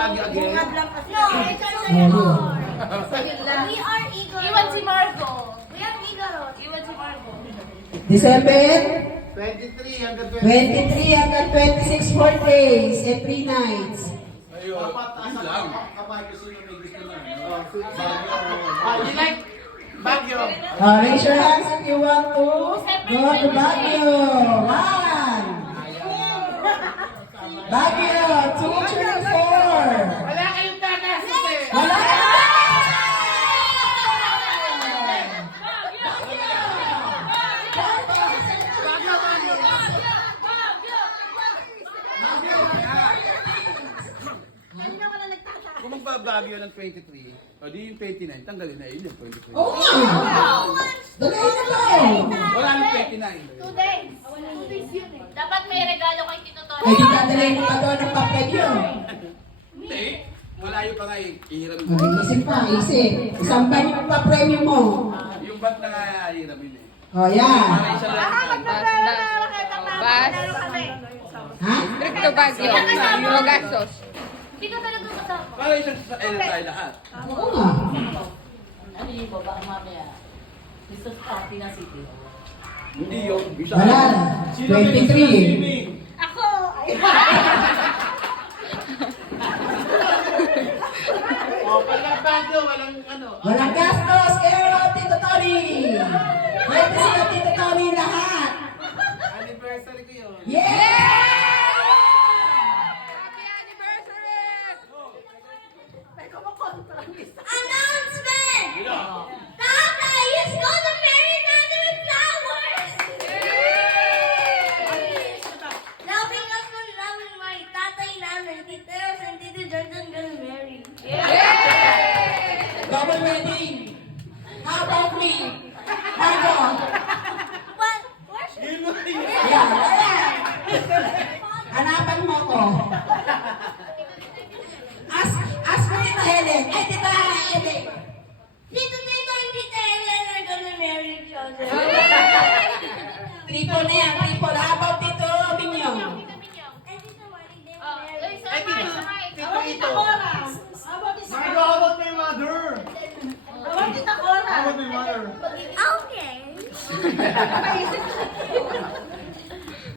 Bungad lang kasi. No, it's more. We are eager. Iwan si Margo. We are eager. Iwan si Margo. December 23 hanggang 23 hanggang 26 4 days and 3 nights. Ayun. Yun lang. Kapag kasi may gusto na. You like Baguio? Raise your hands if you want to go to Baguio. 1. Baguio, 2, 3, 4. Wala kayong tagas eh. Wala! Kung magbabagyo ng 23, o di yung 29, tanggalin na yun yung 23. Oo nga! Dali na to! Wala nang 29. 2 days. 2 days yun eh. Dapat may regalo kay Tito Tony. Ay, di dadalhin mo pa doon ng papel yun. Hindi. Malayo pa nga eh. Ihiram mo. Ay, isip pa, isip. Isang ban yung pa-premium mo. Yung bat na nga hiramin eh. O, yan. Para isa lang. Bas. Ha? Crypto Baguio. Mga gastos. Hindi ka talaga kasama. Para isang sasakyan na tayo lahat. Oo nga. Ano yung baba mamaya? Gusto sa Pinas City. Hindi yun. Isa Wala. Sino may gusto 23. ng swimming? Ako. Pag Baguio, walang ano. Walang gastos, kaya Tito Tony. Pwede sila Tito Tony lahat. Anniversary ko yun. Yeah! Announcement! Yeah. Tatay is gonna marry Mother with flowers! Loving us for loving my tatay, nanay, titos, and tito Jordan gonna marry. Double wedding. How about me? Margo. But, where's she? Yeah, ayan. Hanapan mo ko. Ask mo Tita Helen. Ay, Tita Helen. Tito, and tita Helen are gonna marry each other. Triple na yan, triple. How about Tito Minyong? And tito Marty, they Oh, marry. ay, sabay, sabay. Tito. Margo, how about my mother? How about my mother? Okay.